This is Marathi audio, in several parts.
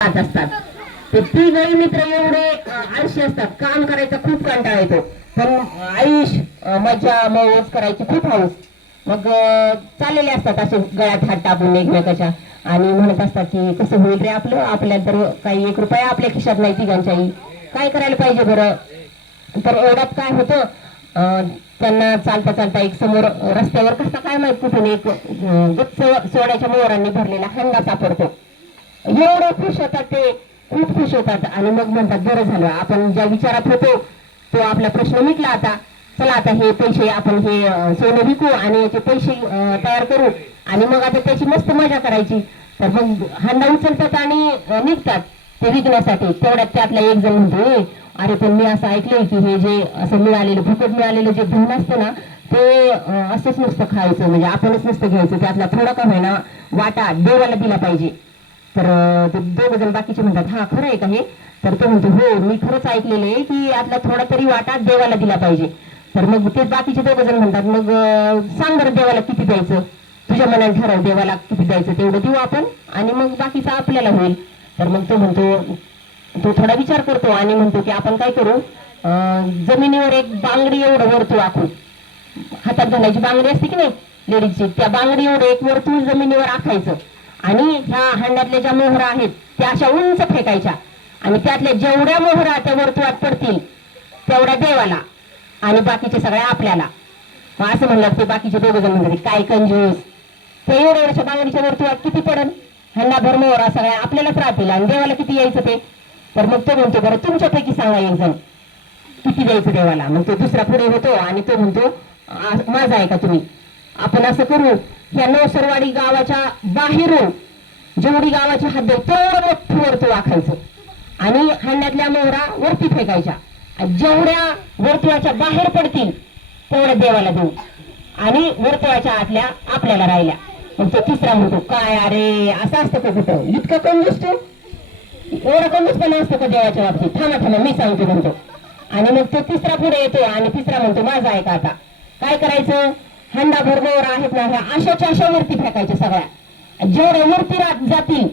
जात असतात. ते तिघही मित्र एवढे आळशी असतात. काम करायचा खूप कंटाळा येतो. पण आयुष मजा मौज करायची खूप हाऊस मग चाललेले असतात असे गळ्यात हात टाकून एकमेकाच्या. आणि म्हणत असतात की कसं होईल रे आपलं? आपल्या तर काही एक रुपया आपल्या खिशात नाही तिघांच्याही. काय करायला पाहिजे बरं? तर एवढ्यात काय होतं? त्यांना चालता चालता एक समोर रस्त्यावर कसा काय माहीत कुठून एक गच्च सोड्याच्या मोहरांनी भरलेला हंगा सापडतो. एवढे खुश होतात ते. खूप खुश होतात. आणि मग म्हणतात बरं झालं आपण ज्या विचारात होतो तो आपला प्रश्न मिटला आता. चला आता हे पैसे आपण हे सोनं विकू आणि याचे पैसे तयार करू. आणि मग आता त्याची मस्त मजा करायची. तर मग हंडा उचलतात आणि निघतात ते विकण्यासाठी. तेवढ्यात त्यातला एक जण म्हणतो अरे पण मी असं ऐकलंय की हे जे असं मिळालेलं फुकट मिळालेलं जे धन असतं ना ते असंच नुसतं खायचं. म्हणजे आपणच नुसतं घ्यायचं. त्यातला थोडा का होईना वाटा देवाला दिला पाहिजे. तर ते दोघजण बाकीचे म्हणतात हा खरं आहे का हे? तर तो म्हणतो हो मी खरंच ऐकलेलं आहे की आपला थोडा तरी वाटा देवाला दिला पाहिजे. तर मग ते बाकीचे दोघजण म्हणतात मग सांग बरं देवाला किती द्यायचं? तुझ्या मनाने ठरव देवाला किती द्यायचं तेवढं देऊ आपण आणि मग बाकीचं आपल्याला होईल. तर मग तो म्हणतो तो थोडा विचार करतो आणि म्हणतो की आपण काय करू? जमिनीवर एक बांगडी एवढं वर्तुळ आखू. हातात घालायची बांगडी असते की नाही लेडीजची? त्या बांगडी एवढं एक वर्तुळ जमिनीवर आखायचं. आणि ह्या हांड्यातल्या ज्या मोहरा आहेत त्या अशा उंच फेकायच्या. आणि त्यातल्या जेवढ्या मोहरा त्या वर्तुळात पडतील तेवढ्या देवाला आणि बाकीचे सगळ्या आपल्याला. असं म्हणलं ते बाकीचे दोघ जण म्हणतात काय कंजूस? ते एवढ्या वर्ष बांगडीच्या वर्तुळात किती पडन? हंडाभर मोहरा सगळ्या आपल्यालाच राहतील आणि देवाला किती यायचं ते? तर मग तो म्हणतो बरं तुमच्यापैकी सांगा एक जण. किती द्यायचं देवाला? मग तो दुसरा पुढे होतो आणि तो म्हणतो माझा आहे का तुम्ही? आपण असं करू या नवसरवाडी गावाच्या बाहेरून जेवढी गावाची हद्द आहे तेवढं मोठं वर्तुळ आखायचं. आणि हंड्यातल्या मोहरा वरती फेकायच्या. जेवढ्या वर्तुळाच्या बाहेर पडतील तेवढ्या देवाला देऊ आणि वर्तुळाच्या आतल्या आपल्याला राहिल्या. मग तो तिसरा म्हणतो काय अरे असं असतं का कुठं? इतकं कंजूस तू एवढा कंजूसपणा असतो का देवाच्या बाबतीत? थांबा थांबा मी सांगतो म्हणतो. आणि मग तो तिसरा पुढे येतो आणि तिसरा म्हणतो माझा आहे का आता. काय करायचं? हंडा भरभोर आहेत ना ह्या अशाच्या अशा वरती फेकायच्या सगळ्या. जेवढ्या वरती जातील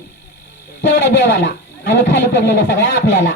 तेवढ्या देवाला आणि खाली पडलेल्या सगळ्या आपल्याला.